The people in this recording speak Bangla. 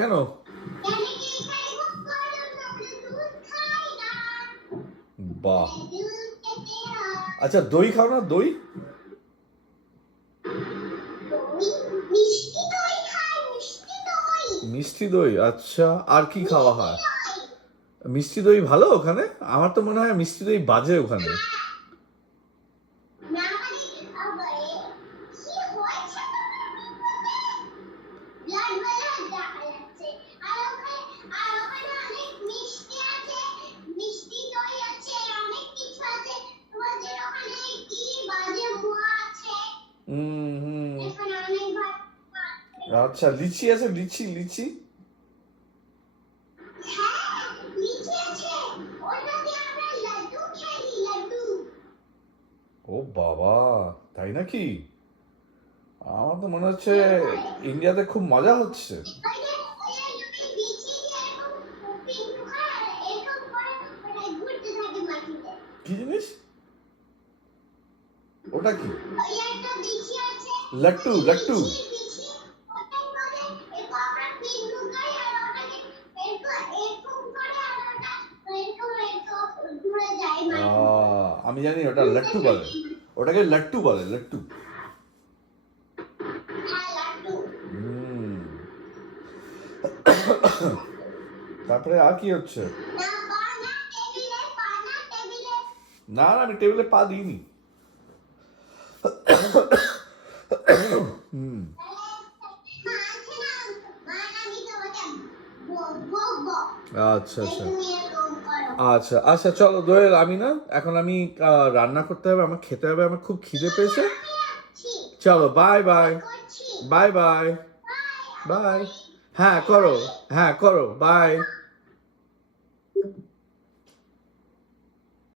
কেন? বাহ, আচ্ছা দই খাও না? দই, মিষ্টি দই, আচ্ছা। আর কি খাওয়া হয়? মিষ্টি দই ভালো ওখানে? আমার তো মনে হয় মিষ্টি দই বাজে ওখানে। আচ্ছা, লিচি আছে? লিচি, লিচি ও বাবা, তাই নাকি? আমার তো মনে হচ্ছে ইন্ডিয়াতে খুব মজা হচ্ছে। কি জিনিস ওটা? কি লাট্টু? লাট্টু আমি জানি ওটা লাট্টু বলে, ওটাকে লাট্টু বলে, লাট্টু। তারপরে আর কি হচ্ছে? না না, আমি টেবিলে পা দিইনি। আচ্ছা আচ্ছা আচ্ছা আচ্ছা, চলো দোয়েল, আমি না এখন আমি রান্না করতে হবে, আমার খেতে হবে, আমার খুব খিদে পেয়েছে। চলো, bye bye, bye bye, bye. হ্যাঁ করো, হ্যাঁ করো, বাই।